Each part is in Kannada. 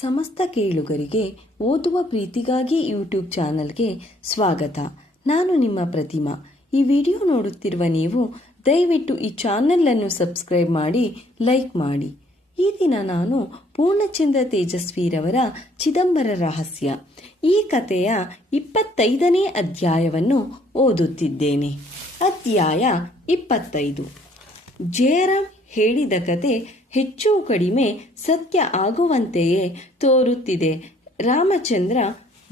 ಸಮಸ್ತ ಕೇಳುಗರಿಗೆ ಓದುವ ಪ್ರೀತಿಗಾಗಿ ಯೂಟ್ಯೂಬ್ ಚಾನಲ್ಗೆ ಸ್ವಾಗತ. ನಾನು ನಿಮ್ಮ ಪ್ರತಿಮಾ. ಈ ವಿಡಿಯೋ ನೋಡುತ್ತಿರುವ ನೀವು ದಯವಿಟ್ಟು ಈ ಚಾನೆಲ್ ಸಬ್ಸ್ಕ್ರೈಬ್ ಮಾಡಿ, ಲೈಕ್ ಮಾಡಿ. ಈ ದಿನ ನಾನು ಪೂರ್ಣಚಂದ್ರ ತೇಜಸ್ವಿರವರ ಚಿದಂಬರ ರಹಸ್ಯ. ಈ ಕಥೆಯ ಇಪ್ಪತ್ತೈದನೇ ಅಧ್ಯಾಯವನ್ನು ಓದುತ್ತಿದ್ದೇನೆ. ಅಧ್ಯಾಯ ಇಪ್ಪತ್ತೈದು. ಜಯರಾಮ್ ಹೇಳಿದ ಕತೆ ಹೆಚ್ಚು ಕಡಿಮೆ ಸತ್ಯ ಆಗುವಂತೆಯೇ ತೋರುತ್ತಿದೆ. ರಾಮಚಂದ್ರ,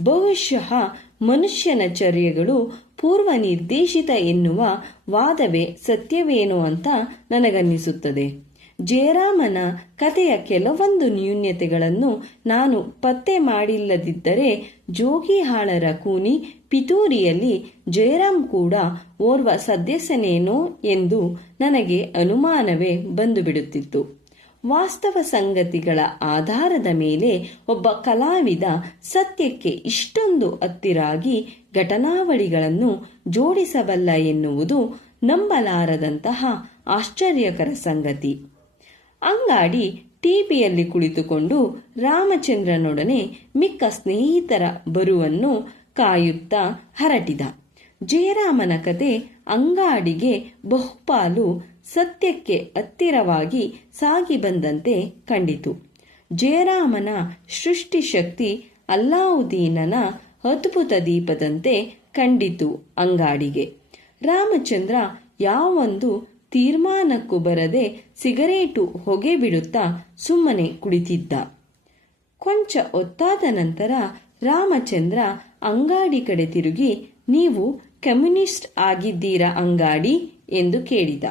ಬಹುಶಃ ಮನುಷ್ಯನ ಚರ್ಯಗಳು ಪೂರ್ವ ನಿರ್ದೇಶಿತ ಎನ್ನುವ ವಾದವೇ ಸತ್ಯವೇನೋ ಅಂತ ನನಗನ್ನಿಸುತ್ತದೆ. ಜಯರಾಮನ ಕಥೆಯ ಕೆಲವೊಂದು ನ್ಯೂನ್ಯತೆಗಳನ್ನು ನಾನು ಪತ್ತೆ ಮಾಡಿಲ್ಲದಿದ್ದರೆ ಜೋಗಿಹಾಳರ ಕೂನಿ ಪಿತೂರಿಯಲ್ಲಿ ಜಯರಾಮ್ ಕೂಡ ಓರ್ವ ಸದಸ್ಯನೇನೋ ಎಂದು ನನಗೆ ಅನುಮಾನವೇ ಬಂದುಬಿಡುತ್ತಿತ್ತು. ವಾಸ್ತವ ಸಂಗತಿಗಳ ಆಧಾರದ ಮೇಲೆ ಒಬ್ಬ ಕಲಾವಿದ ಸತ್ಯಕ್ಕೆ ಇಷ್ಟೊಂದು ಹತ್ತಿರಾಗಿ ಘಟನಾವಳಿಗಳನ್ನು ಜೋಡಿಸಬಲ್ಲ ಎನ್ನುವುದು ನಂಬಲಾರದಂತಹ ಆಶ್ಚರ್ಯಕರ ಸಂಗತಿ. ಅಂಗಾಡಿ ಟಿಪಿಯಲ್ಲಿ ಕುಳಿತುಕೊಂಡು ರಾಮಚಂದ್ರನೊಡನೆ ಮಿಕ್ಕ ಸ್ನೇಹಿತರ ಬರುವನ್ನು ಕಾಯುತ್ತಾ ಹರಟಿದ. ಜಯರಾಮನ ಕತೆ ಅಂಗಾಡಿಗೆ ಬಹುಪಾಲು ಸತ್ಯಕ್ಕೆ ಹತ್ತಿರವಾಗಿ ಸಾಗಿ ಬಂದಂತೆ ಕಂಡಿತು. ಜಯರಾಮನ ಸೃಷ್ಟಿಶಕ್ತಿ ಅಲ್ಲಾವುದ್ದೀನನ ಅದ್ಭುತ ದೀಪದಂತೆ ಕಂಡಿತು ಅಂಗಾಡಿಗೆ. ರಾಮಚಂದ್ರ ಯಾವೊಂದು ತೀರ್ಮಾನಕ್ಕೂ ಬರದೆ ಸಿಗರೇಟು ಹೊಗೆ ಬಿಡುತ್ತಾ ಸುಮ್ಮನೆ ಕುಳಿತಿದ್ದ. ಕೊಂಚ ಒತ್ತಾದ ನಂತರ ರಾಮಚಂದ್ರ ಅಂಗಾಡಿ ಕಡೆ ತಿರುಗಿ, ನೀವು ಕಮ್ಯುನಿಸ್ಟ್ ಆಗಿದ್ದೀರಾ ಅಂಗಾಡಿ? ಎಂದು ಕೇಳಿದ.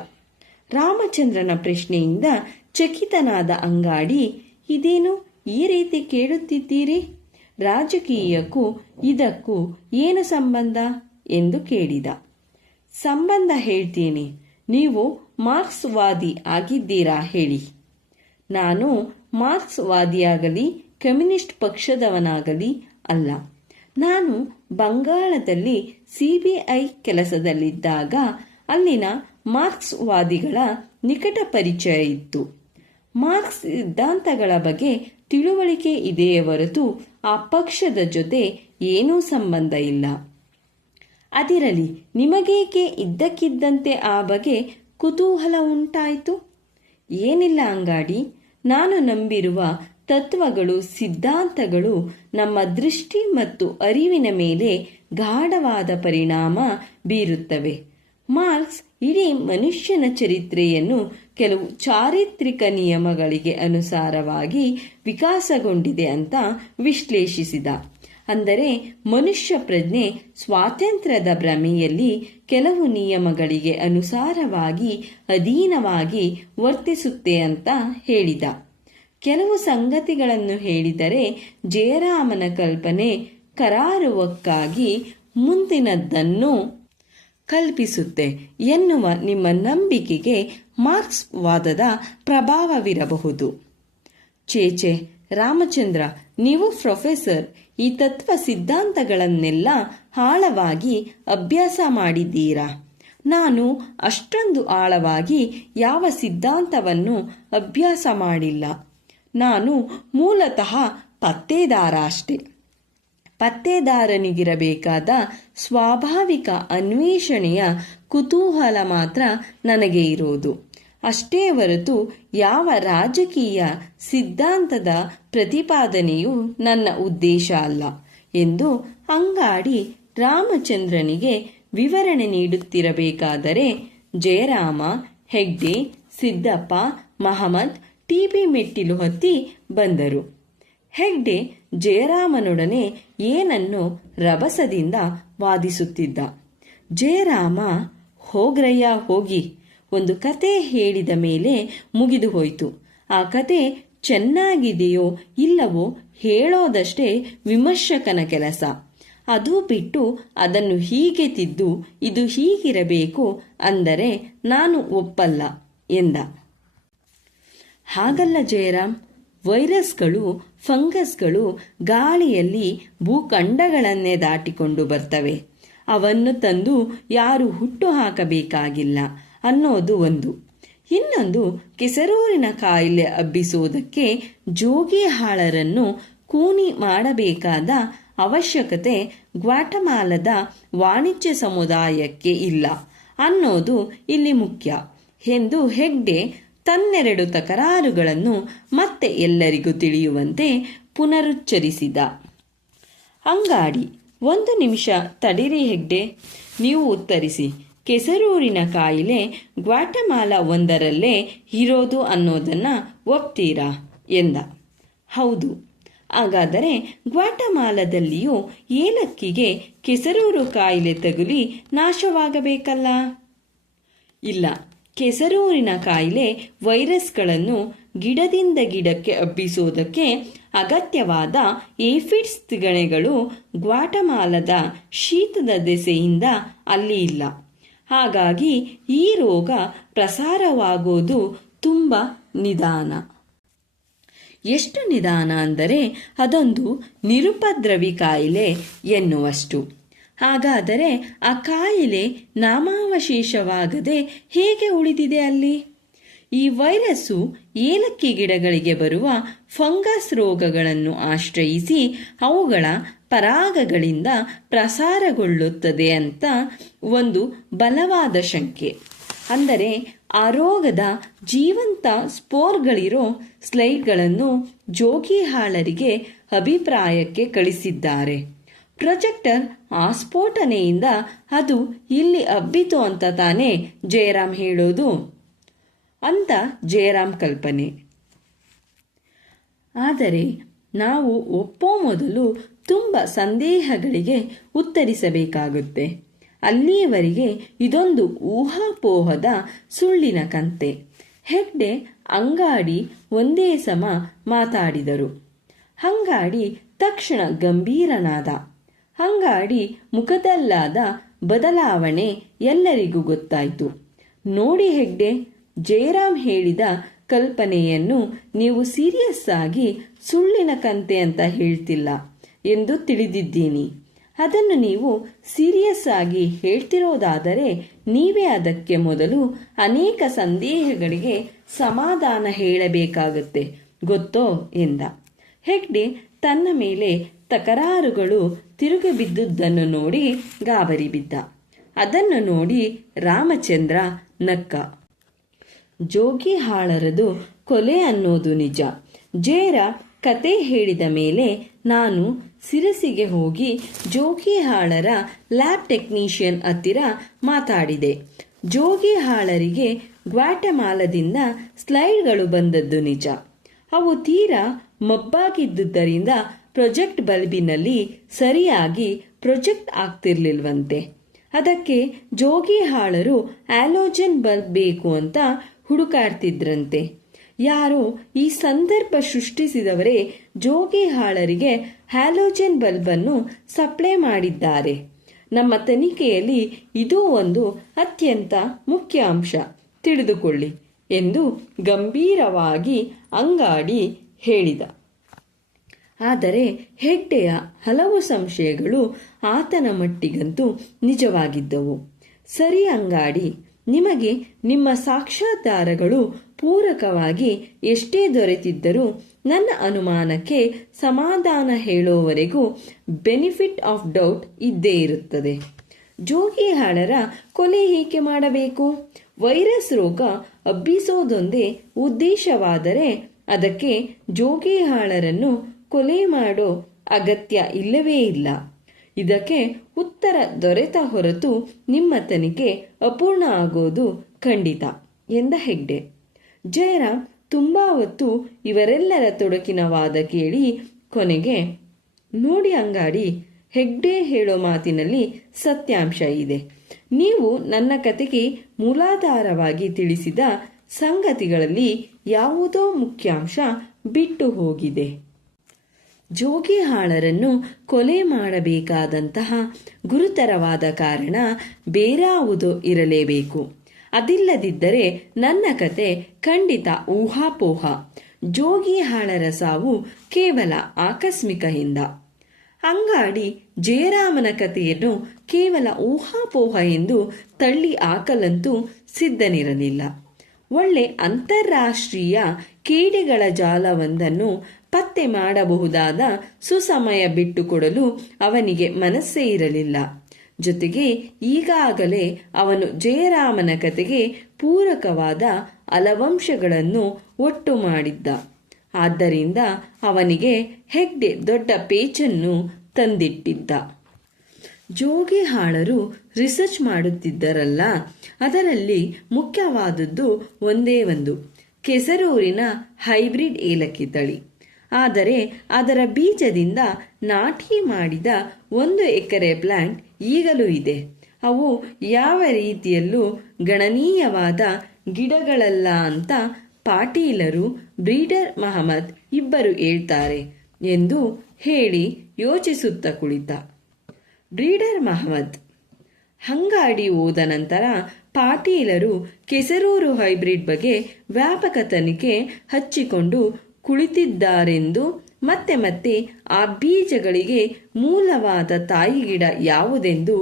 ರಾಮಚಂದ್ರನ ಪ್ರಶ್ನೆಯಿಂದ ಚಕಿತನಾದ ಅಂಗಾಡಿ, ಇದೇನು ಈ ರೀತಿ ಕೇಳುತ್ತಿದ್ದೀರಿ? ರಾಜಕೀಯಕ್ಕೂ ಇದಕ್ಕೂ ಏನು ಸಂಬಂಧ? ಎಂದು ಕೇಳಿದ. ಸಂಬಂಧ ಹೇಳ್ತೀನಿ. ನೀವು ಮಾರ್ಕ್ಸ್ವಾದಿ ಆಗಿದ್ದೀರಾ ಹೇಳಿ. ನಾನು ಮಾರ್ಕ್ಸ್ವಾದಿಯಾಗಲಿ, ಕಮ್ಯುನಿಸ್ಟ್ ಪಕ್ಷದವನಾಗಲಿ ಅಲ್ಲ. ನಾನು ಬಂಗಾಳದಲ್ಲಿ ಸಿಬಿಐ ಕೆಲಸದಲ್ಲಿದ್ದಾಗ ಅಲ್ಲಿನ ಮಾರ್ಕ್ಸ್ವಾದಿಗಳ ನಿಕಟ ಪರಿಚಯ ಇತ್ತು. ಮಾರ್ಕ್ಸ್ ಸಿದ್ಧಾಂತಗಳ ಬಗ್ಗೆ ತಿಳುವಳಿಕೆ ಇದೆಯೇ ಹೊರತು ಆ ಪಕ್ಷದ ಜೊತೆ ಏನೂ ಸಂಬಂಧ ಇಲ್ಲ. ಅದಿರಲಿ, ನಿಮಗೇಕೆ ಇದ್ದಕ್ಕಿದ್ದಂತೆ ಆ ಬಗ್ಗೆ ಕುತೂಹಲ ಉಂಟಾಯಿತು? ಏನಿಲ್ಲ ಅಂಗಾಡಿ, ನಾನು ನಂಬಿರುವ ತತ್ವಗಳು, ಸಿದ್ಧಾಂತಗಳು ನಮ್ಮ ದೃಷ್ಟಿ ಮತ್ತು ಅರಿವಿನ ಮೇಲೆ ಗಾಢವಾದ ಪರಿಣಾಮ ಬೀರುತ್ತವೆ. ಮಾರ್ಕ್ಸ್ ಇಡೀ ಮನುಷ್ಯನ ಚರಿತ್ರೆಯನ್ನು ಕೆಲವು ಚಾರಿತ್ರಿಕ ನಿಯಮಗಳಿಗೆ ಅನುಸಾರವಾಗಿ ವಿಕಾಸಗೊಂಡಿದೆ ಅಂತ ವಿಶ್ಲೇಷಿಸಿದ. ಅಂದರೆ ಮನುಷ್ಯ ಪ್ರಜ್ಞೆ ಸ್ವಾತಂತ್ರ್ಯದ ಭ್ರಮೆಯಲ್ಲಿ ಕೆಲವು ನಿಯಮಗಳಿಗೆ ಅನುಸಾರವಾಗಿ ಅಧೀನವಾಗಿ ವರ್ತಿಸುತ್ತೆ ಅಂತ ಹೇಳಿದ. ಕೆಲವು ಸಂಗತಿಗಳನ್ನು ಹೇಳಿದರೆ ಜಯರಾಮನ ಕಲ್ಪನೆ ಕರಾರುವಕ್ಕಾಗಿ ಮುಂದಿನದ್ದನ್ನು ಕಲ್ಪಿಸುತ್ತೆ. ಎನ್ನುವ ನಿಮ್ಮ ನಂಬಿಕೆಗೆ ಮಾರ್ಕ್ಸ್ ವಾದದ ಪ್ರಭಾವವಿರಬಹುದು. ಚೇಚೆ, ರಾಮಚಂದ್ರ, ನೀವು ಪ್ರೊಫೆಸರ್, ಈ ತತ್ವ ಸಿದ್ಧಾಂತಗಳನ್ನೆಲ್ಲ ಆಳವಾಗಿ ಅಭ್ಯಾಸ ಮಾಡಿದ್ದೀರಾ? ನಾನು ಅಷ್ಟೊಂದು ಆಳವಾಗಿ ಯಾವ ಸಿದ್ಧಾಂತವನ್ನು ಅಭ್ಯಾಸ ಮಾಡಿಲ್ಲ. ನಾನು ಮೂಲತಃ ಪತ್ತೇದಾರ ಅಷ್ಟೆ ಪತ್ತೇದಾರನಿಗಿರಬೇಕಾದ ಸ್ವಾಭಾವಿಕ ಅನ್ವೇಷಣೆಯ ಕುತೂಹಲ ಮಾತ್ರ ನನಗೆ ಇರೋದು. ಅಷ್ಟೇ ಹೊರತು ಯಾವ ರಾಜಕೀಯ ಸಿದ್ಧಾಂತದ ಪ್ರತಿಪಾದನೆಯು ನನ್ನ ಉದ್ದೇಶ ಅಲ್ಲ ಎಂದು ಅಂಗಾಡಿ ರಾಮಚಂದ್ರನಿಗೆ ವಿವರಣೆ ನೀಡುತ್ತಿರಬೇಕಾದರೆ ಜಯರಾಮ, ಹೆಗ್ಡೆ, ಸಿದ್ದಪ್ಪ ಮಹಮ್ಮದ್ ಟಿಬಿ ಮೆಟ್ಟಿಲು ಹತ್ತಿ ಬಂದರು. ಹೆಗ್ಡೆ ಜಯರಾಮನೊಡನೆ ಏನನ್ನು ರಭಸದಿಂದ ವಾದಿಸುತ್ತಿದ್ದ? ಜಯರಾಮ, ಹೋಗ್ರಯ್ಯ, ಹೋಗಿ. ಒಂದು ಕತೆ ಹೇಳಿದ ಮೇಲೆ ಮುಗಿದು ಹೋಯಿತು. ಆ ಕತೆ ಚೆನ್ನಾಗಿದೆಯೋ ಇಲ್ಲವೋ ಹೇಳೋದಷ್ಟೇ ವಿಮರ್ಶಕನ ಕೆಲಸ. ಅದು ಬಿಟ್ಟು ಅದನ್ನು ಹೀಗೆ ತಿದ್ದು ಇದು ಹೀಗಿರಬೇಕು ಅಂದರೆ ನಾನು ಒಪ್ಪಲ್ಲ ಎಂದ. ಹಾಗಲ್ಲ ಜಯರಾಮ್. ವೈರಸ್ಗಳು, ಫಂಗಸ್ಗಳು ಗಾಳಿಯಲ್ಲಿ ಭೂಖಂಡಗಳನ್ನೇ ದಾಟಿಕೊಂಡು ಬರ್ತವೆ. ಅವನ್ನು ತಂದು ಯಾರು ಹುಟ್ಟು ಹಾಕಬೇಕಾಗಿಲ್ಲ ಅನ್ನೋದು ಒಂದು. ಇನ್ನೊಂದು, ಕೆಸರೂರಿನ ಕಾಯಿಲೆ ಜೋಗಿ ಹಾಳರನ್ನು ಕೂನಿ ಮಾಡಬೇಕಾದ ಅವಶ್ಯಕತೆ ಗ್ವಾಟಮಾಲದ ವಾಣಿಜ್ಯ ಸಮುದಾಯಕ್ಕೆ ಇಲ್ಲ ಅನ್ನೋದು ಇಲ್ಲಿ ಮುಖ್ಯ. ಎಂದು ಹೆಗ್ಡೆ ತನ್ನೆರಡು ತಕರಾರುಗಳನ್ನು ಮತ್ತೆ ಎಲ್ಲರಿಗೂ ತಿಳಿಯುವಂತೆ ಪುನರುಚ್ಚರಿಸಿದ. ಅಂಗಾಡಿ, ಒಂದು ನಿಮಿಷ ತಡಿರಿ ಹೆಗ್ಡೆ. ನೀವು ಉತ್ತರಿಸಿ, ಕೆಸರೂರಿನ ಕಾಯಿಲೆ ಗ್ವಾಟಮಾಲ ಒಂದರಲ್ಲೇ ಇರೋದು ಅನ್ನೋದನ್ನ ಒಪ್ತೀರಾ? ಎಂದ. ಹೌದು. ಹಾಗಾದರೆ ಗ್ವಾಟಮಾಲದಲ್ಲಿಯೂ ಏಲಕ್ಕಿಗೆ ಕೆಸರೂರು ಕಾಯಿಲೆ ತಗುಲಿ ನಾಶವಾಗಬೇಕಲ್ಲ? ಇಲ್ಲ. ಕೆಸರೂರಿನ ಕಾಯಿಲೆ ವೈರಸ್ಗಳನ್ನು ಗಿಡದಿಂದ ಗಿಡಕ್ಕೆ ಹಬ್ಬಿಸೋದಕ್ಕೆ ಅಗತ್ಯವಾದ ಏಫಿಡ್ಸ್ ತಿಗಣೆಗಳು ಗ್ವಾಟಮಾಲದ ಶೀತದ ದೆಸೆಯಿಂದ ಅಲ್ಲಿ ಇಲ್ಲ. ಹಾಗಾಗಿ ಈ ರೋಗ ಪ್ರಸಾರವಾಗೋದು ತುಂಬ ನಿಧಾನ. ಎಷ್ಟು ನಿಧಾನ ಅಂದರೆ ಅದೊಂದು ನಿರುಪದ್ರವಿ ಕಾಯಿಲೆ ಎನ್ನುವಷ್ಟು. ಹಾಗಾದರೆ ಆ ಕಾಯಿಲೆ ನಾಮಾವಶೇಷವಾಗದೆ ಹೇಗೆ ಉಳಿದಿದೆ ಅಲ್ಲಿ? ಈ ವೈರಸ್ಸು ಏಲಕ್ಕಿ ಗಿಡಗಳಿಗೆ ಬರುವ ಫಂಗಸ್ ರೋಗಗಳನ್ನು ಆಶ್ರಯಿಸಿ ಅವುಗಳ ಪರಾಗಗಳಿಂದ ಪ್ರಸಾರಗೊಳ್ಳುತ್ತದೆ ಅಂತ ಒಂದು ಬಲವಾದ ಶಂಕೆ. ಅಂದರೆ ಆ ರೋಗದ ಜೀವಂತ ಸ್ಪೋರ್ಗಳಿರೋ ಸ್ಲೈಡ್ಗಳನ್ನು ಜೋಗಿಹಾಳರಿಗೆ ಅಭಿಪ್ರಾಯಕ್ಕೆ ಕಳಿಸಿದ್ದಾರೆ. ಪ್ರೊಜೆಕ್ಟರ್ ಆ ಸ್ಫೋಟನೆಯಿಂದ ಅದು ಇಲ್ಲಿ ಹಬ್ಬಿತು ಅಂತ ತಾನೇ ಜಯರಾಮ್ ಹೇಳೋದು. ಅಂತ ಜಯರಾಮ್ ಕಲ್ಪನೆ. ಆದರೆ ನಾವು ಒಪ್ಪೋ ಮೊದಲು ತುಂಬ ಸಂದೇಹಗಳಿಗೆ ಉತ್ತರಿಸಬೇಕಾಗುತ್ತೆ. ಅಲ್ಲಿಯವರೆಗೆ ಇದೊಂದು ಊಹಾಪೋಹದ ಸುಳ್ಳಿನ ಕಂತೆ. ಹೆಗ್ಡೆ ಅಂಗಾಡಿ ಒಂದೇ ಸಮ ಮಾತಾಡಿದರು. ಅಂಗಾಡಿ ತಕ್ಷಣ ಗಂಭೀರನಾದ ಹಂಗಾಡಿ ಮುಖದಲ್ಲಾದ ಬದಲಾವಣೆ ಎಲ್ಲರಿಗೂ ಗೊತ್ತಾಯಿತು. ನೋಡಿ ಹೆಗ್ಡೆ ಜಯರಾಮ್ ಹೇಳಿದ ಕಲ್ಪನೆಯನ್ನು ನೀವು ಸೀರಿಯಸ್ ಆಗಿ ಸುಳ್ಳಿನ ಕಂತೆ ಅಂತ ಹೇಳ್ತಿಲ್ಲ ಎಂದು ತಿಳಿದಿದ್ದೀನಿ. ಅದನ್ನು ನೀವು ಸೀರಿಯಸ್ ಆಗಿ ಹೇಳ್ತಿರೋದಾದರೆ ನೀವೇ ಅದಕ್ಕೆ ಮೊದಲು ಅನೇಕ ಸಂದೇಹಗಳಿಗೆ ಸಮಾಧಾನ ಹೇಳಬೇಕಾಗುತ್ತೆ, ಗೊತ್ತೋ ಎಂದ. ಹೆಗ್ಡೆ ತನ್ನ ಮೇಲೆ ತಕರಾರುಗಳು ತಿರುಗಿ ಬಿದ್ದುದನ್ನು ನೋಡಿ ಗಾಬರಿ ಬಿದ್ದ. ಅದನ್ನು ನೋಡಿ ರಾಮಚಂದ್ರ ನಕ್ಕ. ಜೋಗಿಹಾಳರದು ಕೊಲೆ ಅನ್ನೋದು ನಿಜ. ಜೇರ ಕತೆ ಹೇಳಿದ ಮೇಲೆ ನಾನು ಸಿರಸಿಗೆ ಹೋಗಿ ಜೋಗಿಹಾಳರ ಲ್ಯಾಬ್ ಟೆಕ್ನಿಷಿಯನ್ ಹತ್ತಿರ ಮಾತಾಡಿದೆ. ಜೋಗಿಹಾಳರಿಗೆ ಗ್ವಾಟಮಾಲದಿಂದ ಸ್ಲೈಡ್ಗಳು ಬಂದದ್ದು ನಿಜ. ಅವು ತೀರಾ ಮಬ್ಬಾಗಿದ್ದುದರಿಂದ ಪ್ರೊಜೆಕ್ಟ್ ಬಲ್ಬಿನಲ್ಲಿ ಸರಿಯಾಗಿ ಪ್ರೊಜೆಕ್ಟ್ ಆಗ್ತಿರ್ಲಿಲ್ವಂತೆ. ಅದಕ್ಕೆ ಜೋಗಿ ಹಾಳರು ಆಲೋಜನ್ ಬಲ್ಬ್ ಬೇಕು ಅಂತ ಹುಡುಕಾಡ್ತಿದ್ರಂತೆ. ಯಾರೋ ಈ ಸಂದರ್ಭ ಸೃಷ್ಟಿಸಿದವರೇ ಜೋಗಿ ಹಾಳರಿಗೆ ಹ್ಯಾಲೋಜನ್ ಬಲ್ಬನ್ನು ಸಪ್ಲೈ ಮಾಡಿದ್ದಾರೆ. ನಮ್ಮ ತನಿಖೆಯಲ್ಲಿ ಇದು ಒಂದು ಅತ್ಯಂತ ಮುಖ್ಯ ಅಂಶ. ತಿಳಿದುಕೊಳ್ಳಿ ಎಂದು ಗಂಭೀರವಾಗಿ ಅಂಗಾಡಿ ಹೇಳಿದ. ಆದರೆ ಹೆಗ್ಡೆಯ ಹಲವು ಸಂಶಯಗಳು ಆತನ ಮಟ್ಟಿಗಂತೂ ನಿಜವಾಗಿದ್ದವು. ಸರಿ ಅಂಗಾಡಿ, ನಿಮಗೆ ನಿಮ್ಮ ಸಾಕ್ಷಾಧಾರಗಳು ಪೂರಕವಾಗಿ ಎಷ್ಟೇ ದೊರೆತಿದ್ದರೂ ನನ್ನ ಅನುಮಾನಕ್ಕೆ ಸಮಾಧಾನ ಹೇಳುವವರೆಗೂ ಬೆನಿಫಿಟ್ ಆಫ್ ಡೌಟ್ ಇದ್ದೇ ಇರುತ್ತದೆ. ಜೋಗಿಹಾಳರ ಕೊಲೆ ಏಕೆ ಮಾಡಬೇಕು? ವೈರಸ್ ರೋಗ ಹಬ್ಬಿಸೋದೊಂದೇ ಉದ್ದೇಶವಾದರೆ ಅದಕ್ಕೆ ಜೋಗಿಹಾಳರನ್ನು ಕೊಲೆ ಮಾಡೋ ಅಗತ್ಯ ಇಲ್ಲವೇ ಇಲ್ಲ. ಇದಕ್ಕೆ ಉತ್ತರ ದೊರೆತ ಹೊರತು ನಿಮ್ಮ ತನಿಖೆ ಅಪೂರ್ಣ ಆಗೋದು ಖಂಡಿತ ಎಂದ ಹೆಗ್ಡೆ. ಜಯರಾಮ್ ತುಂಬಾ ಹೊತ್ತು ಇವರೆಲ್ಲರ ತೊಡಕಿನ ವಾದ ಕೇಳಿ ಕೊನೆಗೆ, ನೋಡಿ ಅಂಗಾಡಿ, ಹೆಗ್ಡೆ ಹೇಳೋ ಮಾತಿನಲ್ಲಿ ಸತ್ಯಾಂಶ ಇದೆ. ನೀವು ನನ್ನ ಕತೆಗೆ ಮೂಲಾಧಾರವಾಗಿ ತಿಳಿಸಿದ ಸಂಗತಿಗಳಲ್ಲಿ ಯಾವುದೋ ಮುಖ್ಯಾಂಶ ಬಿಟ್ಟು ಹೋಗಿದೆ. ಜೋಗಿಹಾಳರನ್ನು ಕೊಲೆ ಮಾಡಬೇಕಾದಂತಹ ಗುರುತರವಾದ ಕಾರಣ ಬೇರಾವುದೋ ಇರಲೇಬೇಕು. ಅದಿಲ್ಲದಿದ್ದರೆ ನನ್ನ ಕತೆ ಖಂಡಿತ ಊಹಾಪೋಹ. ಜೋಗಿಹಾಳರ ಸಾವು ಕೇವಲ ಆಕಸ್ಮಿಕ ಹಿಂದ ಅಂಗಾಡಿ ಜಯರಾಮನ ಕಥೆಯನ್ನು ಕೇವಲ ಊಹಾಪೋಹ ಎಂದು ತಳ್ಳಿ ಹಾಕಲಂತೂ ಸಿದ್ಧನಿರಲಿಲ್ಲ. ಒಳ್ಳೆ ಅಂತಾರಾಷ್ಟ್ರೀಯ ಕೇಡೆಗಳ ಜಾಲವೊಂದನ್ನು ಪತ್ತೆ ಮಾಡಬಹುದಾದ ಸುಸಮಯ ಬಿಟ್ಟುಕೊಡಲು ಅವನಿಗೆ ಮನಸ್ಸೇ ಇರಲಿಲ್ಲ. ಜೊತೆಗೆ ಈಗಾಗಲೇ ಅವನು ಜಯರಾಮನ ಕತೆಗೆ ಪೂರಕವಾದ ಅಲವಂಶಗಳನ್ನು ಒಟ್ಟು ಮಾಡಿದ್ದ. ಆದ್ದರಿಂದ ಅವನಿಗೆ ಹೆಗ್ಡೆ ದೊಡ್ಡ ಪೇಚನ್ನು ತಂದಿಟ್ಟಿದ್ದ. ಜೋಗಿಹಾಳರು ರಿಸರ್ಚ್ ಮಾಡುತ್ತಿದ್ದರಲ್ಲ, ಅದರಲ್ಲಿ ಮುಖ್ಯವಾದದ್ದು ಒಂದೇ ಒಂದು. ಕೆಸರೂರಿನ ಹೈಬ್ರಿಡ್ ಏಲಕ್ಕಿ ತಳಿ ಆದರೆ ಅದರ ಬೀಜದಿಂದ ನಾಟಿ ಮಾಡಿದ ಒಂದು ಎಕರೆ ಪ್ಲಾಂಟ್ ಈಗಲೂ ಇದೆ. ಅವು ಯಾವ ರೀತಿಯಲ್ಲೂ ಗಣನೀಯವಾದ ಗಿಡಗಳಲ್ಲ ಅಂತ ಪಾಟೀಲರು ಬ್ರೀಡರ್ ಮಹಮ್ಮದ್ ಇಬ್ಬರು ಹೇಳ್ತಾರೆ ಎಂದು ಹೇಳಿ ಯೋಚಿಸುತ್ತ ಕುಳಿತ. ಬ್ರೀಡರ್ ಮಹಮ್ಮದ್ ಹಂಗಾಡಿ ಹೋದ ನಂತರ ಪಾಟೀಲರು ಕೆಸರೂರು ಹೈಬ್ರಿಡ್ ಬಗ್ಗೆ ವ್ಯಾಪಕ ತನಿಖೆ ಹಚ್ಚಿಕೊಂಡು ಕುಳಿತಿದ್ದಾರೆಂದು ಮತ್ತೆ ಮತ್ತೆ ಆ ಬೀಜಗಳಿಗೆ ಮೂಲವಾದ ತಾಯಿ ಗಿಡ ಯಾವುದೆಂದು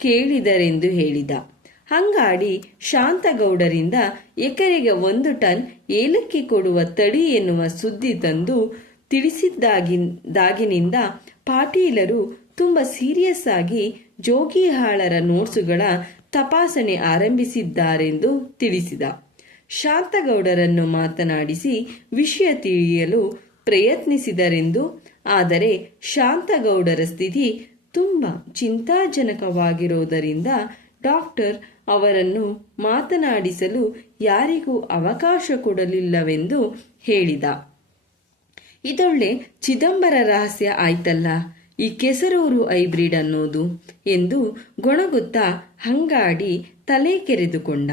ಕೇಳಿದರೆಂದು ಹೇಳಿದ. ಹಂಗಾಡಿ ಶಾಂತಗೌಡರಿಂದ ಎಕರೆಗೆ ಒಂದು ಟನ್ ಏಲಕ್ಕಿ ಕೊಡುವ ತಳಿ ಎನ್ನುವ ಸುದ್ದಿ ತಂದು ತಿಳಿಸಿದ್ದಾಗಿನಿಂದ ಪಾಟೀಲರು ತುಂಬ ಸೀರಿಯಸ್ ಆಗಿ ಜೋಗಿಹಾಳರ ನೋಟ್ಸುಗಳ ತಪಾಸಣೆ ಆರಂಭಿಸಿದ್ದಾರೆಂದು ತಿಳಿಸಿದ. ಶಾಂತಗೌಡರನ್ನು ಮಾತನಾಡಿಸಿ ವಿಷಯ ತಿಳಿಯಲು ಪ್ರಯತ್ನಿಸಿದರೆಂದು, ಆದರೆ ಶಾಂತಗೌಡರ ಸ್ಥಿತಿ ತುಂಬ ಚಿಂತಾಜನಕವಾಗಿರುವುದರಿಂದ ಡಾಕ್ಟರ್ ಅವರನ್ನು ಮಾತನಾಡಿಸಲು ಯಾರಿಗೂ ಅವಕಾಶ ಕೊಡಲಿಲ್ಲವೆಂದು ಹೇಳಿದ. ಇದೊಳ್ಳೆ ಚಿದಂಬರ ರಹಸ್ಯ ಆಯ್ತಲ್ಲ. ಈ ಕೆಸರೂರು ಹೈಬ್ರಿಡ್ ಅನ್ನೋದು ಎಂದು ಗೊಣಗುತ್ತಾ ಹಂಗಾಡಿ ತಲೆ ಕೆರೆದುಕೊಂಡ.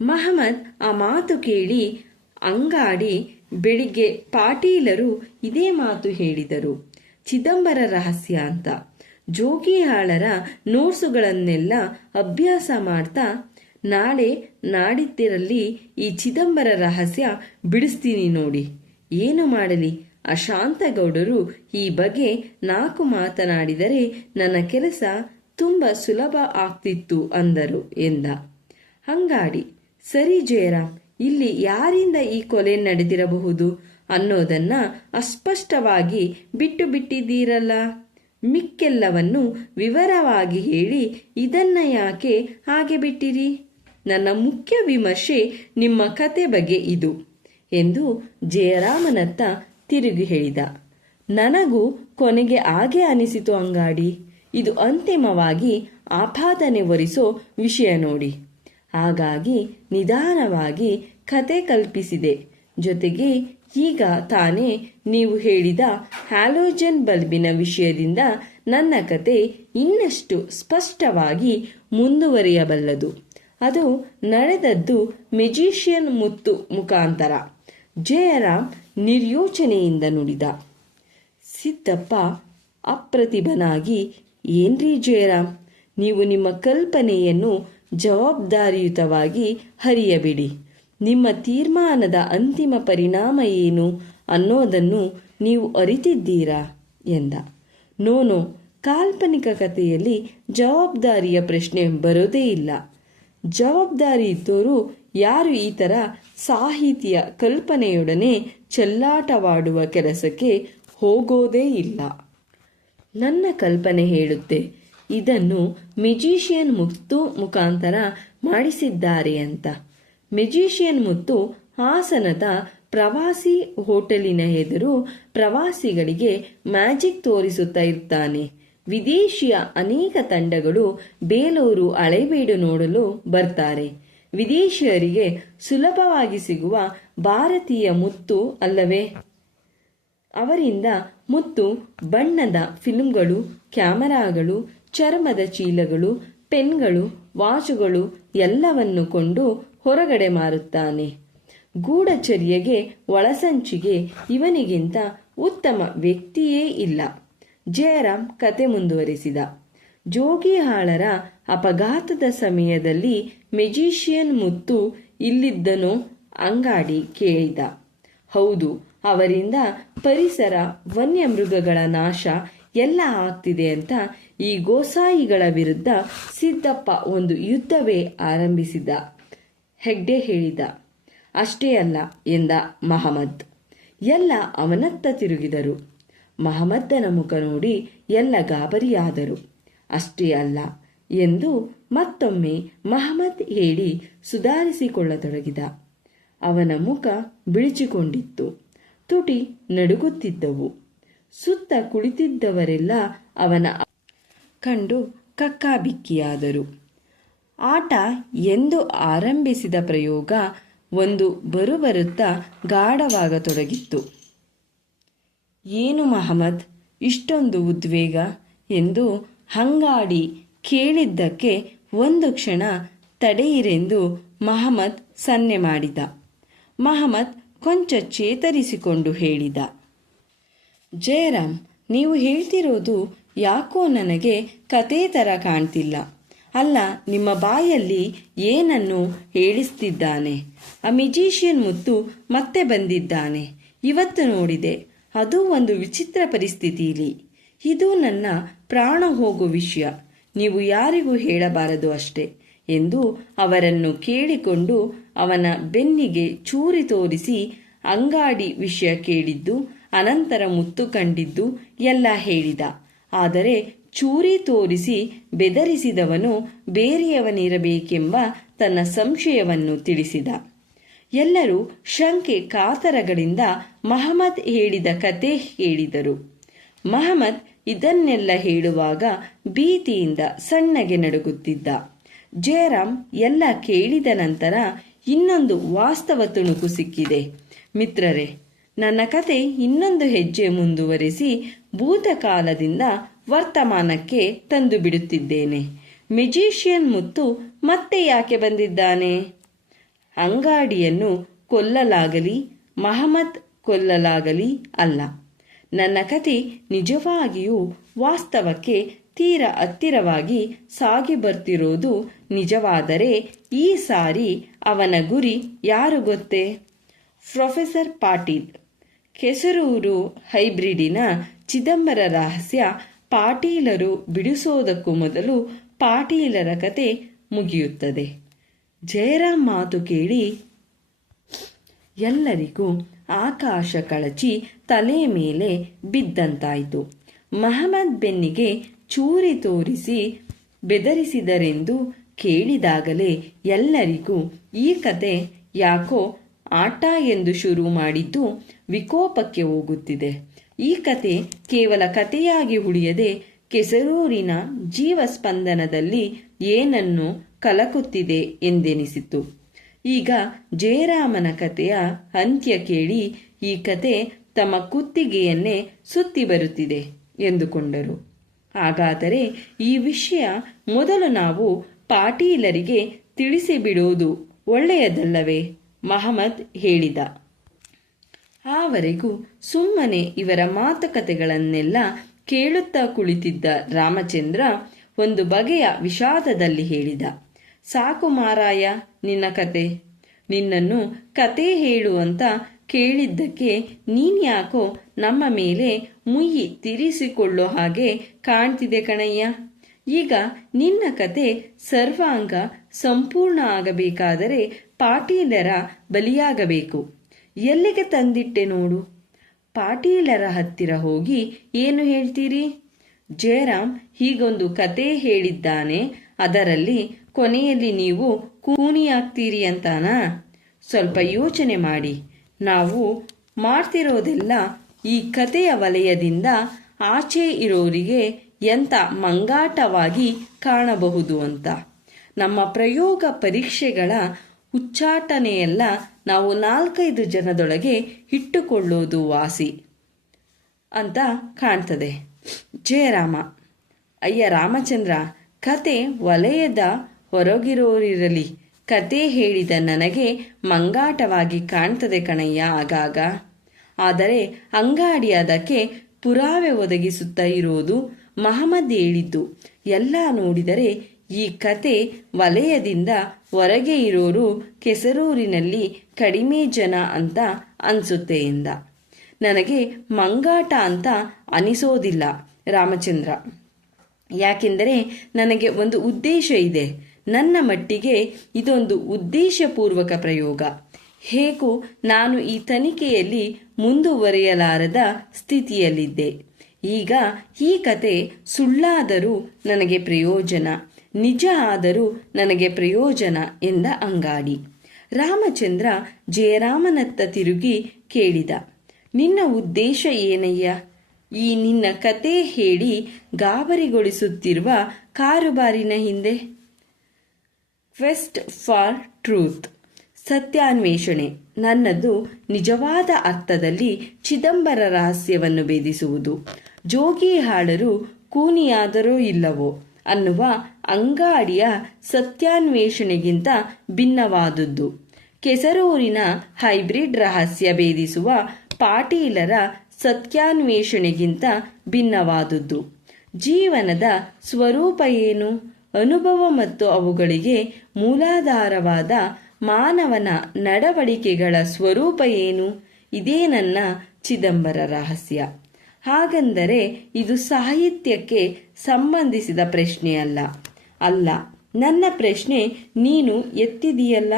ಮಹಮ್ಮದ್ ಆ ಮಾತು ಕೇಳಿ ಅಂಗಾಡಿ ಬೆಳಿಗ್ಗೆ ಪಾಟೀಲರು ಇದೇ ಮಾತು ಹೇಳಿದರು. ಚಿದಂಬರ ರಹಸ್ಯ ಅಂತ. ಜೋಗಿಹಾಳರ ನೋಟ್ಸುಗಳನ್ನೆಲ್ಲ ಅಭ್ಯಾಸ ಮಾಡ್ತಾ, ನಾಳೆ ನಾಡಿದ್ದಿರಲ್ಲಿ ಈ ಚಿದಂಬರ ರಹಸ್ಯ ಬಿಡಿಸ್ತೀನಿ ನೋಡಿ. ಏನು ಮಾಡಲಿ? ಅಶಾಂತಗೌಡರು ಈ ಬಗ್ಗೆ ನಾಲ್ಕು ಮಾತನಾಡಿದರೆ ನನ್ನ ಕೆಲಸ ತುಂಬ ಸುಲಭ ಆಗ್ತಿತ್ತು ಅಂದರು ಎಂದ. ಹಂಗಾಡಿ, ಸರಿ ಜಯರಾಮ್, ಇಲ್ಲಿ ಯಾರಿಂದ ಈ ಕೊಲೆ ನಡೆದಿರಬಹುದು ಅನ್ನೋದನ್ನ ಅಸ್ಪಷ್ಟವಾಗಿ ಬಿಟ್ಟು ಬಿಟ್ಟಿದ್ದೀರಲ್ಲ? ಮಿಕ್ಕೆಲ್ಲವನ್ನು ವಿವರವಾಗಿ ಹೇಳಿ ಇದನ್ನ ಯಾಕೆ ಹಾಗೆ ಬಿಟ್ಟಿರಿ? ನನ್ನ ಮುಖ್ಯ ವಿಮರ್ಶೆ ನಿಮ್ಮ ಕತೆ ಬಗ್ಗೆ ಇದು ಎಂದು ಜಯರಾಮನತ್ತ ತಿರುಗಿ ಹೇಳಿದ, ನನಗೂ ಕೊನೆಗೆ ಹಾಗೆ ಅನಿಸಿತು ಅಂಗಾಡಿ, ಇದು ಅಂತಿಮವಾಗಿ ಆಪಾದನೆ ಒರಿಸೋ ವಿಷಯ ನೋಡಿ. ಹಾಗಾಗಿ ನಿಧಾನವಾಗಿ ಕತೆ ಕಲ್ಪಿಸಿದೆ. ಜೊತೆಗೆ ಈಗ ತಾನೇ ನೀವು ಹೇಳಿದ ಹ್ಯಾಲೋಜನ್ ಬಲ್ಬಿನ ವಿಷಯದಿಂದ ನನ್ನ ಕತೆ ಇನ್ನಷ್ಟು ಸ್ಪಷ್ಟವಾಗಿ ಮುಂದುವರಿಯಬಲ್ಲದು. ಅದು ನಡೆದದ್ದು ಮೆಜಿಷಿಯನ್ ಮುತ್ತು ಮುಖಾಂತರ. ಜಯರಾಮ್ ನಿರ್ಯೋಚನೆಯಿಂದ ನುಡಿದ. ಸಿದ್ದಪ್ಪ ಅಪ್ರತಿಭನಾಗಿ, ಏನ್ರಿ ಜಯರಾಮ್ ನೀವು ನಿಮ್ಮ ಕಲ್ಪನೆಯನ್ನು ಜವಾಬ್ದಾರಿಯುತವಾಗಿ ಹರಿಯಬಿಡಿ. ನಿಮ್ಮ ತೀರ್ಮಾನದ ಅಂತಿಮ ಪರಿಣಾಮ ಏನು ಅನ್ನೋದನ್ನು ನೀವು ಅರಿತಿದ್ದೀರಾ? ಎಂದ. ನೋನು ಕಾಲ್ಪನಿಕ ಕಥೆಯಲ್ಲಿ ಜವಾಬ್ದಾರಿಯ ಪ್ರಶ್ನೆ ಬರೋದೇ ಇಲ್ಲ. ಜವಾಬ್ದಾರಿ ಇದ್ದವರು ಯಾರು ಈ ಥರ ಸಾಹಿತಿಯ ಕಲ್ಪನೆಯೊಡನೆ ಚೆಲ್ಲಾಟವಾಡುವ ಕೆಲಸಕ್ಕೆ ಹೋಗೋದೇ ಇಲ್ಲ. ನನ್ನ ಕಲ್ಪನೆ ಹೇಳುತ್ತೆ, ಇದನ್ನು ಮೆಜಿಷಿಯನ್ ಮುತ್ತು ಮುಖಾಂತರ ಮಾಡಿಸಿದ್ದಾರೆ ಅಂತ. ಮೆಜಿಷಿಯನ್ ಮುತ್ತು ಹಾಸನದ ಪ್ರವಾಸಿ ಹೋಟೆಲಿನ ಎದುರು ಪ್ರವಾಸಿಗಳಿಗೆ ಮ್ಯಾಜಿಕ್ ತೋರಿಸುತ್ತಾ ಇರ್ತಾನೆ. ವಿದೇಶಿಯ ಅನೇಕ ತಂಡಗಳು ಬೇಲೂರು ಹಳೆಬೀಡು ನೋಡಲು ಬರ್ತಾರೆ. ವಿದೇಶಿಯರಿಗೆ ಸುಲಭವಾಗಿ ಸಿಗುವ ಭಾರತೀಯ ಮುತ್ತು ಅಲ್ಲವೇ? ಅವರಿಂದ ಮುತ್ತು, ಬಣ್ಣದ ಫಿಲ್ಮ್ಗಳು ಕ್ಯಾಮರಾಗಳು, ಚರ್ಮದ ಚೀಲಗಳು, ಪೆನ್ಗಳು, ವಾಚುಗಳು ಎಲ್ಲವನ್ನು ಕೊಂಡು ಹೊರಗಡೆ ಮಾರುತ್ತಾನೆ. ಗೂಢಚರ್ಯೆಗೆ ಒಳಸಂಚಿಗೆ ಇವನಿಗಿಂತ ಉತ್ತಮ ವ್ಯಕ್ತಿಯೇ ಇಲ್ಲ. ಜಯರಾಮ್ ಕತೆ ಮುಂದುವರಿಸಿದ. ಜೋಗಿಹಾಳರ ಅಪಘಾತದ ಸಮಯದಲ್ಲಿ ಮೆಜಿಷಿಯನ್ ಮುತ್ತು ಇಲ್ಲಿದ್ದನೋ ಅಂಗಾಡಿ ಕೇಳಿದ. ಹೌದು, ಅವರಿಂದ ಪರಿಸರ ವನ್ಯಮೃಗಗಳ ನಾಶ ಎಲ್ಲ ಆಗ್ತಿದೆ ಅಂತ ಈ ಗೋಸಾಯಿಗಳ ವಿರುದ್ಧ ಸಿದ್ದಪ್ಪ ಒಂದು ಯುದ್ಧವೇ ಆರಂಭಿಸಿದ, ಹೆಗ್ಡೆ ಹೇಳಿದ. ಅಷ್ಟೇ ಅಲ್ಲ, ಎಂದ ಮಹಮ್ಮದ್. ಎಲ್ಲ ಅವನತ್ತ ತಿರುಗಿದರು. ಮಹಮ್ಮದ್ದನ ಮುಖ ನೋಡಿ ಎಲ್ಲ ಗಾಬರಿಯಾದರು. ಅಷ್ಟೇ ಅಲ್ಲ ಎಂದು ಮತ್ತೊಮ್ಮೆ ಮಹಮ್ಮದ್ ಹೇಳಿ ಸುಧಾರಿಸಿಕೊಳ್ಳತೊಡಗಿದ. ಅವನ ಮುಖ ಬಿಳಿಚಿಕೊಂಡಿತ್ತು. ತುಟಿ ನಡುಗುತ್ತಿದ್ದವು. ಸುತ್ತ ಕುಳಿತಿದ್ದವರೆಲ್ಲ ಅವನ ಕಂಡು ಕಕ್ಕಾಬಿಕ್ಕಿಯಾದರು. ಆಟ ಎಂದು ಆರಂಭಿಸಿದ ಪ್ರಯೋಗ ಒಂದು ಬರುಬರುತ್ತಾ ಗಾಢವಾಗತೊಡಗಿತ್ತು. ಏನು ಮಹಮ್ಮದ್, ಇಷ್ಟೊಂದು ಉದ್ವೇಗ? ಎಂದು ಹಂಗಾಡಿ ಕೇಳಿದ್ದಕ್ಕೆ ಒಂದು ಕ್ಷಣ ತಡೆಯಿರೆಂದು ಮಹಮ್ಮದ್ ಸನ್ನೆ ಮಾಡಿದ. ಮಹಮ್ಮದ್ ಕೊಂಚ ಚೇತರಿಸಿಕೊಂಡು ಹೇಳಿದ. ಜಯರಾಮ್, ನೀವು ಹೇಳ್ತಿರೋದು ಯಾಕೋ ನನಗೆ ಕತೆ ಥರ ಕಾಣ್ತಿಲ್ಲ. ಅಲ್ಲ, ನಿಮ್ಮ ಬಾಯಲ್ಲಿ ಏನನ್ನು ಹೇಳಿಸ್ತಿದ್ದಾನೆ? ಆ ಮಿಜಿಷಿಯನ್ ಮುತ್ತು ಮತ್ತೆ ಬಂದಿದ್ದಾನೆ. ಇವತ್ತು ನೋಡಿದೆ. ಅದು ಒಂದು ವಿಚಿತ್ರ ಪರಿಸ್ಥಿತಿಲಿ. ಇದು ನನ್ನ ಪ್ರಾಣ ಹೋಗೋ ವಿಷಯ. ನೀವು ಯಾರಿಗೂ ಹೇಳಬಾರದು ಅಷ್ಟೇ ಎಂದು ಅವರನ್ನು ಕೇಳಿಕೊಂಡು ಅವನ ಬೆನ್ನಿಗೆ ಚೂರಿ ತೋರಿಸಿ ಅಂಗಾಡಿ ವಿಷಯ ಕೇಳಿದ್ದು, ಅನಂತರ ಮುತ್ತು ಕಂಡಿದ್ದು ಎಲ್ಲ ಹೇಳಿದ. ಆದರೆ ಚೂರಿ ತೋರಿಸಿ ಬೆದರಿಸಿದವನು ಬೇರೆಯವನಿರಬೇಕೆಂಬ ತನ್ನ ಸಂಶಯವನ್ನು ತಿಳಿಸಿದ. ಎಲ್ಲರೂ ಶಂಕೆ ಕಾತರಗಳಿಂದ ಮಹಮ್ಮದ್ ಹೇಳಿದ ಕತೆ ಹೇಳಿದರು ಮಹಮ್ಮದ್ ಇದನ್ನೆಲ್ಲ ಹೇಳುವಾಗ ಭೀತಿಯಿಂದ ಸಣ್ಣಗೆ ನಡುಗುತ್ತಿದ್ದ. ಜಯರಾಮ್ ಎಲ್ಲ ಕೇಳಿದ ನಂತರ ಇನ್ನೊಂದು ವಾಸ್ತವ ತುಣುಕು ಸಿಕ್ಕಿದೆ. ಮಿತ್ರರೇ, ನನ್ನ ಕತೆ ಇನ್ನೊಂದು ಹೆಜ್ಜೆ ಮುಂದುವರಿಸಿ ಭೂತಕಾಲದಿಂದ ವರ್ತಮಾನಕ್ಕೆ ತಂದು ಬಿಡುತ್ತಿದ್ದೇನೆ ಮೆಜಿಷಿಯನ್ ಮುತ್ತು ಮತ್ತೆ ಯಾಕೆ ಬಂದಿದ್ದಾನೆ? ಅಂಗಾಡಿಯನ್ನು ಕೊಲ್ಲಲಾಗಲಿ, ಮಹಮ್ಮದ್ ಕೊಲ್ಲಲಾಗಲಿ ಅಲ್ಲ. ನನ್ನ ಕತೆ ನಿಜವಾಗಿಯೂ ವಾಸ್ತವಕ್ಕೆ ತೀರ ಹತ್ತಿರವಾಗಿ ಸಾಗಿ ಬರ್ತಿರೋದು ನಿಜವಾದರೆ ಈ ಸಾರಿ ಅವನ ಗುರಿ ಯಾರು ಗೊತ್ತೇ? ಪ್ರೊಫೆಸರ್ ಪಾಟೀಲ್. ಕೆಸರೂರು ಹೈಬ್ರಿಡಿನ ಚಿದಂಬರ ರಹಸ್ಯ ಪಾಟೀಲರು ಬಿಡಿಸೋದಕ್ಕೂ ಮೊದಲು ಪಾಟೀಲರ ಕತೆ ಮುಗಿಯುತ್ತದೆ. ಜಯರಾಮ್ ಮಾತು ಕೇಳಿ, ಎಲ್ಲರಿಗೂ ಆಕಾಶ ಕಳಚಿ ತಲೆ ಮೇಲೆ ಬಿದ್ದಂತಾಯಿತು. ಮಹಮ್ಮದ್ ಬೆನ್ನಿಗೆ ಚೂರಿ ತೋರಿಸಿ ಬೆದರಿಸಿದರೆಂದು ಕೇಳಿದಾಗಲೇ ಎಲ್ಲರಿಗೂ ಈ ಕತೆ ಯಾಕೋ ಆಟ ಎಂದು ಶುರು ಮಾಡಿದ್ದು ವಿಕೋಪಕ್ಕೆ ಹೋಗುತ್ತಿದೆ. ಈ ಕತೆ ಕೇವಲ ಕಥೆಯಾಗಿ ಉಳಿಯದೆ ಕೆಸರೂರಿನ ಜೀವಸ್ಪಂದನದಲ್ಲಿ ಏನನ್ನು ಕಲಕುತ್ತಿದೆ ಎಂದೆನಿಸಿತು. ಈಗ ಜಯರಾಮನ ಕಥೆಯ ಅಂತ್ಯ ಕೇಳಿ ಈ ಕತೆ ತಮ್ಮ ಕುತ್ತಿಗೆಯನ್ನೇ ಸುತ್ತಿ ಬರುತ್ತಿದೆ ಎಂದುಕೊಂಡರು. ಹಾಗಾದರೆ ಈ ವಿಷಯ ಮೊದಲು ನಾವು ಪಾಟೀಲರಿಗೆ ತಿಳಿಸಿಬಿಡುವುದು ಒಳ್ಳೆಯದಲ್ಲವೇ? ಮಹಮ್ಮದ್ ಹೇಳಿದ. ಆವರೆಗೂ ಸುಮ್ಮನೆ ಇವರ ಮಾತುಕತೆಗಳನ್ನೆಲ್ಲ ಕೇಳುತ್ತಾ ಕುಳಿತಿದ್ದ ರಾಮಚಂದ್ರ ಒಂದು ಬಗೆಯ ವಿಷಾದದಲ್ಲಿ ಹೇಳಿದ. ಸಾಕು ಮಾರಾಯ, ನಿನ್ನ ಕತೆ. ನಿನ್ನನ್ನು ಕತೆ ಹೇಳು ಅಂತ ಕೇಳಿದ್ದಕ್ಕೆ ನೀನ್ಯಾಕೋ ನಮ್ಮ ಮೇಲೆ ಮುಯ್ಯಿ ತಿರಿಸಿಕೊಳ್ಳೋ ಹಾಗೆ ಕಾಣ್ತಿದೆ ಕಣಯ್ಯ. ಈಗ ನಿನ್ನ ಕತೆ ಸರ್ವಾಂಗ ಸಂಪೂರ್ಣ ಆಗಬೇಕಾದರೆ ಪಾಟೀಲರ ಬಲಿಯಾಗಬೇಕು. ಎಲ್ಲಿಗೆ ತಂದಿಟ್ಟೆ ನೋಡು. ಪಾಟೀಲರ ಹತ್ತಿರ ಹೋಗಿ ಏನು ಹೇಳ್ತೀರಿ? ಜಯರಾಮ್ ಹೀಗೊಂದು ಕತೆ ಹೇಳಿದ್ದಾನೆ, ಅದರಲ್ಲಿ ಕೊನೆಯಲ್ಲಿ ನೀವು ಕೂನಿಯಾಗ್ತೀರಿ ಅಂತಾನಾ? ಸ್ವಲ್ಪ ಯೋಚನೆ ಮಾಡಿ. ನಾವು ಮಾಡ್ತಿರೋದೆಲ್ಲ ಈ ಕತೆಯ ವಲಯದಿಂದ ಆಚೆ ಇರೋರಿಗೆ ಎಂಥ ಮಂಗಾಟವಾಗಿ ಕಾಣಬಹುದು ಅಂತ. ನಮ್ಮ ಪ್ರಯೋಗ ಪರೀಕ್ಷೆಗಳ ಉಚ್ಚಾಟನೆಯೆಲ್ಲ ನಾವು ನಾಲ್ಕೈದು ಜನದೊಳಗೆ ಇಟ್ಟುಕೊಳ್ಳೋದು ವಾಸಿ ಅಂತ ಕಾಣ್ತದೆ. ಜಯರಾಮ. ಅಯ್ಯ ರಾಮಚಂದ್ರ, ಕತೆ ವಲಯದ ಹೊರಗಿರೋರಿರಲಿ. ಕತೆ ಹೇಳಿದ ನನಗೆ ಮಂಗಾಟವಾಗಿ ಕಾಣ್ತದೆ ಕಣಯ್ಯ ಆಗಾಗ. ಆದರೆ ಅಂಗಾಡಿ ಅದಕ್ಕೆ ಪುರಾವೆ ಒದಗಿಸುತ್ತಾ ಇರೋದು ಮಹಮ್ಮದ್ ಹೇಳಿದ್ದು. ಎಲ್ಲ ನೋಡಿದರೆ ಈ ಕತೆ ವಲಯದಿಂದ ಹೊರಗೆ ಇರೋರು ಕೆಸರೂರಿನಲ್ಲಿ ಕಡಿಮೆ ಜನ ಅಂತ ಅನ್ಸುತ್ತೆ ಎಂದ. ನನಗೆ ಮಂಗಾಟ ಅಂತ ಅನಿಸೋದಿಲ್ಲ ರಾಮಚಂದ್ರ. ಯಾಕೆಂದರೆ ನನಗೆ ಒಂದು ಉದ್ದೇಶ ಇದೆ. ನನ್ನ ಮಟ್ಟಿಗೆ ಇದೊಂದು ಉದ್ದೇಶಪೂರ್ವಕ ಪ್ರಯೋಗ. ಹೇಗೂ ನಾನು ಈ ತನಿಖೆಯಲ್ಲಿ ಮುಂದುವರೆಯಲಾರದ ಸ್ಥಿತಿಯಲ್ಲಿದ್ದೆ. ಈಗ ಈ ಕತೆ ಸುಳ್ಳಾದರೂ ನನಗೆ ಪ್ರಯೋಜನ, ನಿಜ ಆದರೂ ನನಗೆ ಪ್ರಯೋಜನ ಎಂದ ಅಂಗಾಡಿ. ರಾಮಚಂದ್ರ ಜಯರಾಮನತ್ತ ತಿರುಗಿ ಕೇಳಿದ, ನಿನ್ನ ಉದ್ದೇಶ ಏನಯ್ಯ? ಈ ನಿನ್ನ ಕತೆ ಹೇಳಿ ಗಾಬರಿಗೊಳಿಸುತ್ತಿರುವ ಕಾರುಬಾರಿನ ಹಿಂದೆ? Quest for truth. ಸತ್ಯಾನ್ವೇಷಣೆ. ನನ್ನದು ನಿಜವಾದ ಅರ್ಥದಲ್ಲಿ ಚಿದಂಬರ ರಹಸ್ಯವನ್ನು ಭೇದಿಸುವುದು. ಜೋಗಿ ಹಾಡರು ಕೂನಿಯಾದರೋ ಇಲ್ಲವೋ ಅನ್ನುವ ಅಂಗಾಡಿಯ ಸತ್ಯಾನ್ವೇಷಣೆಗಿಂತ ಭಿನ್ನವಾದುದು ಕೆಸರೂರಿನ ಹೈಬ್ರಿಡ್ ರಹಸ್ಯ ಭೇದಿಸುವ ಪಾಟೀಲರ ಸತ್ಯಾನ್ವೇಷಣೆಗಿಂತ ಭಿನ್ನವಾದುದು ಜೀವನದ ಸ್ವರೂಪ ಏನು? ಅನುಭವ ಮತ್ತು ಅವುಗಳಿಗೆ ಮೂಲಾಧಾರವಾದ ಮಾನವನ ನಡವಳಿಕೆಗಳ ಸ್ವರೂಪ ಏನು? ಇದೇ ನನ್ನ ಚಿದಂಬರ ರಹಸ್ಯ. ಹಾಗಂದರೆ ಇದು ಸಾಹಿತ್ಯಕ್ಕೆ ಸಂಬಂಧಿಸಿದ ಪ್ರಶ್ನೆಯಲ್ಲ ಅಲ್ಲ. ನನ್ನ ಪ್ರಶ್ನೆ ನೀನು ಎತ್ತಿದೆಯಲ್ಲ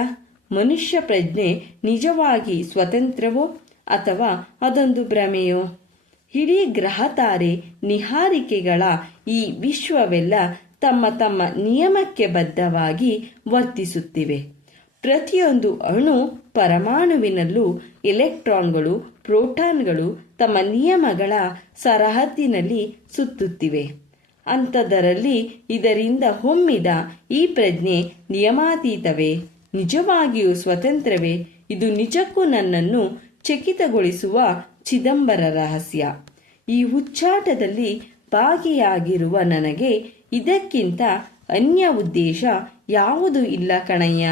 ಮನುಷ್ಯ ಪ್ರಜ್ಞೆ ನಿಜವಾಗಿ ಸ್ವತಂತ್ರವೋ ಅಥವಾ ಅದೊಂದು ಭ್ರಮೆಯೋ? ಇಡೀ ಗ್ರಹತಾರೆ ನಿಹಾರಿಕೆಗಳ ಈ ವಿಶ್ವವೆಲ್ಲ ತಮ್ಮ ತಮ್ಮ ನಿಯಮಕ್ಕೆ ಬದ್ಧವಾಗಿ ವರ್ತಿಸುತ್ತಿವೆ. ಪ್ರತಿಯೊಂದು ಅಣು ಪರಮಾಣುವಿನಲ್ಲೂ ಎಲೆಕ್ಟ್ರಾನ್ಗಳು, ಪ್ರೋಟಾನ್ಗಳು ತಮ್ಮ ನಿಯಮಗಳ ಸರಹದ್ದಿನಲ್ಲಿ ಸುತ್ತುತ್ತಿವೆ. ಅಂಥದರಲ್ಲಿ ಇದರಿಂದ ಹೊಮ್ಮಿದ ಈ ಪ್ರಜ್ಞೆ ನಿಯಮಾತೀತವೇ? ನಿಜವಾಗಿಯೂ ಸ್ವತಂತ್ರವೇ? ಇದು ನಿಜಕ್ಕೂ ನನ್ನನ್ನು ಚಕಿತಗೊಳಿಸುವ ಚಿದಂಬರ ರಹಸ್ಯ. ಈ ಹುಚ್ಚಾಟದಲ್ಲಿ ಭಾಗಿಯಾಗಿರುವ ನನಗೆ ಇದಕ್ಕಿಂತ ಅನ್ಯ ಉದ್ದೇಶ ಯಾವುದೂ ಇಲ್ಲ ಕಣಯ್ಯ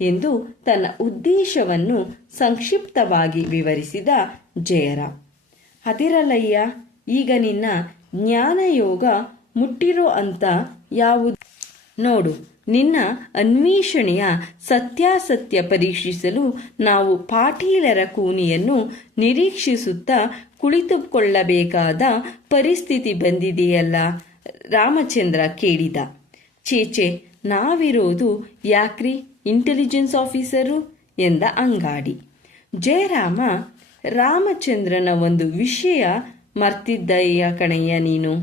ಎಂದು ತನ್ನ ಉದ್ದೇಶವನ್ನು ಸಂಕ್ಷಿಪ್ತವಾಗಿ ವಿವರಿಸಿದ ಜಯರಾಮ್. ಹತಿರಲಯ್ಯ ಈಗ ನಿನ್ನ ಜ್ಞಾನಯೋಗ ಮುಟ್ಟಿರೋ ಅಂತ ಯಾವುದು? ನೋಡು, ನಿನ್ನ ಅನ್ವೇಷಣೆಯ ಸತ್ಯಾಸತ್ಯ ಪರೀಕ್ಷಿಸಲು ನಾವು ಪಾಟೀಲರ ಕೂನಿಯನ್ನು ನಿರೀಕ್ಷಿಸುತ್ತಾ ಕುಳಿತುಕೊಳ್ಳಬೇಕಾದ ಪರಿಸ್ಥಿತಿ ಬಂದಿದೆಯಲ್ಲ. ರಾಮಚಂದ್ರ ಕೇಳಿದ, ಚೇಚೆ, ನಾವಿರೋದು ಯಾಕ್ರಿ ಇಂಟೆಲಿಜೆನ್ಸ್ ಆಫೀಸರು ಎಂದ ಅಂಗಾಡಿ. ಜಯರಾಮ, ರಾಮಚಂದ್ರನ ಒಂದು ವಿಷಯ ಮರ್ತಿದ್ದಯ್ಯ ಕಣಯ್ಯ ನೀನು.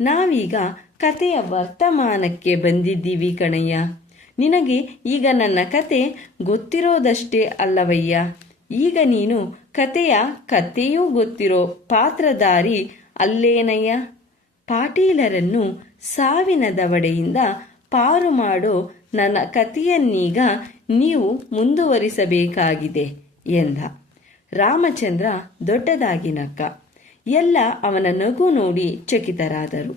ನಾವೀಗ ಕತೆಯ ವರ್ತಮಾನಕ್ಕೆ ಬಂದಿದ್ದೀವಿ ಕಣಯ್ಯ. ನಿನಗೆ ಈಗ ನನ್ನ ಕತೆ ಗೊತ್ತಿರೋದಷ್ಟೇ ಅಲ್ಲವಯ್ಯ. ಈಗ ನೀನು ಕತೆಯ ಕತೆಯೂ ಗೊತ್ತಿರೋ ಪಾತ್ರಧಾರಿ ಅಲ್ಲೇನಯ್ಯ? ಪಾಟೀಲರನ್ನು ಸಾವಿನ ದವಡೆಯಿಂದ ಪಾರು ಮಾಡೋ ನನ್ನ ಕಥೆಯನ್ನೀಗ ನೀವು ಮುಂದುವರಿಸಬೇಕಾಗಿದೆ ಎಂದ. ರಾಮಚಂದ್ರ ದೊಡ್ಡದಾಗಿ ನಕ್ಕ. ಎಲ್ಲ ಅವನ ನಗು ನೋಡಿ ಚಕಿತರಾದರು.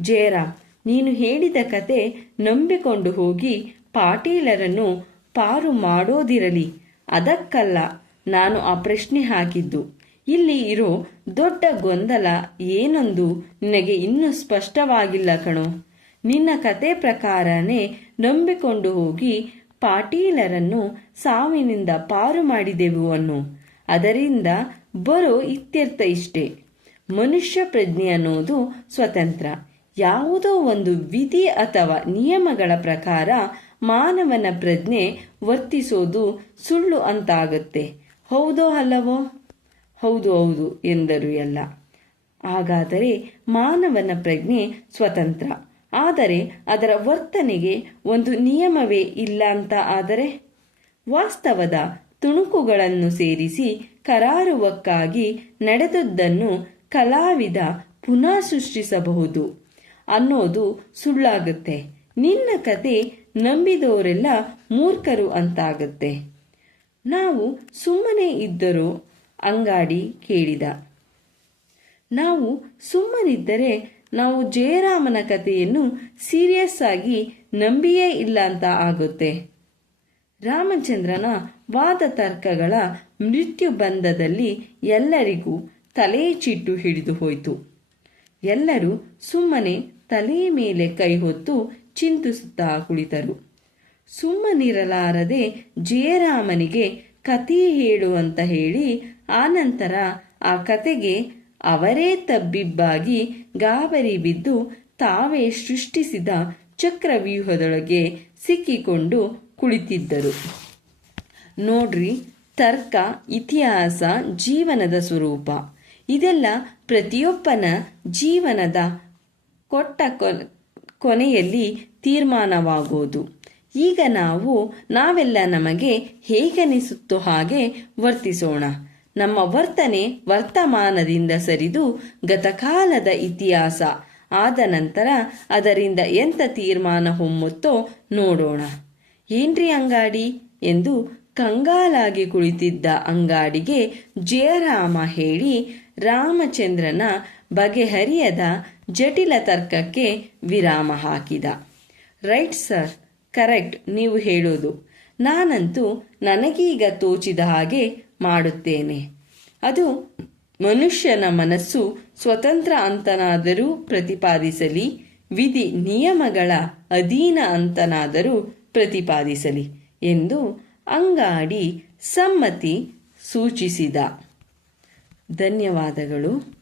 ಜಯರಾಮ್, ನೀನು ಹೇಳಿದ ಕತೆ ನಂಬಿಕೊಂಡು ಹೋಗಿ ಪಾಟೀಲರನ್ನು ಪಾರು ಮಾಡೋದಿರಲಿ. ಅದಕ್ಕಲ್ಲ ನಾನು ಆ ಪ್ರಶ್ನೆ ಹಾಕಿದ್ದು. ಇಲ್ಲಿ ಇರೋ, ದೊಡ್ಡ ಗೊಂದಲ ಏನೊಂದು ನಿನಗೆ ಇನ್ನೂ ಸ್ಪಷ್ಟವಾಗಿಲ್ಲ ಕಣೋ. ನಿನ್ನ ಕತೆ ಪ್ರಕಾರನೇ ನಂಬಿಕೊಂಡು ಹೋಗಿ ಪಾಟೀಲರನ್ನು ಸಾವಿನಿಂದ ಪಾರು ಮಾಡಿದೆವು ಅನ್ನು. ಅದರಿಂದ ಬರೋ ಇತ್ಯರ್ಥ ಇಷ್ಟೆ. ಮನುಷ್ಯ ಪ್ರಜ್ಞೆ ಅನ್ನೋದು ಸ್ವತಂತ್ರ. ಯಾವುದೋ ಒಂದು ವಿಧಿ ಅಥವಾ ನಿಯಮಗಳ ಪ್ರಕಾರ ಮಾನವನ ಪ್ರಜ್ಞೆ ವರ್ತಿಸೋದು ಸುಳ್ಳು ಅಂತಾಗುತ್ತೆ. ಹೌದೋ ಅಲ್ಲವೋ? ಹೌದು ಹೌದು ಎಂದರು ಎಲ್ಲ. ಹಾಗಾದರೆ ಮಾನವನ ಪ್ರಜ್ಞೆ ಸ್ವತಂತ್ರ. ಆದರೆ ಅದರ ವರ್ತನೆಗೆ ಒಂದು ನಿಯಮವೇ ಇಲ್ಲ ಅಂತ ಆದರೆ? ವಾಸ್ತವದ ತುಣುಕುಗಳನ್ನು ಸೇರಿಸಿ ಕರಾರುವಕ್ಕಾಗಿ ನಡೆದದ್ದನ್ನು ಕಲಾವಿದ ಪುನಃ ಸೃಷ್ಟಿಸಬಹುದು. ಅನ್ನೋದು ಸುಳ್ಳಾಗುತ್ತೆ. ನಿನ್ನ ಕತೆ ನಂಬಿದವರೆಲ್ಲ ಮೂರ್ಖರು ಅಂತಾಗುತ್ತೆ. ನಾವು ಸುಮ್ಮನೆ ಇದ್ದರೂ ಅಂಗಾಡಿ ಕೇಳಿದ. ನಾವು ಸುಮ್ಮನಿದ್ದರೆ ನಾವು ಜಯರಾಮನ ಕಥೆಯನ್ನು ಸೀರಿಯಸ್ ಆಗಿ ನಂಬಿಯೇ ಇಲ್ಲ ಅಂತ ಆಗುತ್ತೆ. ರಾಮಚಂದ್ರನ ವಾದ ತರ್ಕಗಳ ಮೃತ್ಯು ಬಂಧದಲ್ಲಿ ಎಲ್ಲರಿಗೂ ತಲೆ ಚಿಟ್ಟು ಹಿಡಿದು ಹೋಯಿತು. ಎಲ್ಲರೂ ಸುಮ್ಮನೆ ತಲೆ ಮೇಲೆ ಕೈ ಹೊತ್ತು ಚಿಂತಿಸುತ್ತಾ ಕುಳಿತರು. ಸುಮ್ಮನಿರಲಾರದೆ ಜಯರಾಮನಿಗೆ ಕಥೆ ಹೇಳು ಅಂತ ಹೇಳಿ ಆನಂತರ ಆ ಕತೆಗೆ ಅವರೇ ತಬ್ಬಿಬ್ಬಾಗಿ ಗಾಬರಿ ಬಿದ್ದು ತಾವೇ ಸೃಷ್ಟಿಸಿದ ಚಕ್ರವ್ಯೂಹದೊಳಗೆ ಸಿಕ್ಕಿಕೊಂಡು ಕುಳಿತಿದ್ದರು. ನೋಡ್ರಿ, ತರ್ಕ, ಇತಿಹಾಸ, ಜೀವನದ ಸ್ವರೂಪ. ಇದೆಲ್ಲ ಪ್ರತಿಯೊಬ್ಬನ ಜೀವನದ ಕೊಟ್ಟ ಕೊನ್- ಕೊನೆಯಲ್ಲಿ ತೀರ್ಮಾನವಾಗೋದು. ಈಗ ನಾವು, ನಾವೆಲ್ಲ ನಮಗೆ ಹೇಗನಿಸುತ್ತೋ ಹಾಗೆ ವರ್ತಿಸೋಣ. ನಮ್ಮ ವರ್ತನೆ ವರ್ತಮಾನದಿಂದ ಸರಿದು ಗತಕಾಲದ ಇತಿಹಾಸ. ಆದ ನಂತರ ಅದರಿಂದ ಎಂಥ ತೀರ್ಮಾನ ಹೊಮ್ಮುತ್ತೋ ನೋಡೋಣ. ಏನ್ರಿ ಅಂಗಾಡಿ? ಎಂದು ಕಂಗಾಲಾಗಿ ಕುಳಿತಿದ್ದ ಅಂಗಾಡಿಗೆ ಜಯರಾಮ ಹೇಳಿ, ರಾಮಚಂದ್ರನ ಬಗೆಹರಿಯದ ಜಟಿಲ ತರ್ಕಕ್ಕೆ ವಿರಾಮ ಹಾಕಿದ. ರೈಟ್ ಸರ್, ಕರೆಕ್ಟ್, ನೀವು ಹೇಳೋದು. ನಾನಂತೂ ನನಗೀಗ ತೋಚಿದ ಹಾಗೆ ಮಾಡುತ್ತೇನೆ. ಅದು ಮನುಷ್ಯನ ಮನಸ್ಸು ಸ್ವತಂತ್ರ ಅಂತನಾದರೂ ಪ್ರತಿಪಾದಿಸಲಿ, ವಿಧಿ ನಿಯಮಗಳ ಅಧೀನ ಅಂತನಾದರೂ ಪ್ರತಿಪಾದಿಸಲಿ ಎಂದು ಅಂಗಾಡಿ ಸಮ್ಮತಿ ಸೂಚಿಸಿದ. ಧನ್ಯವಾದಗಳು.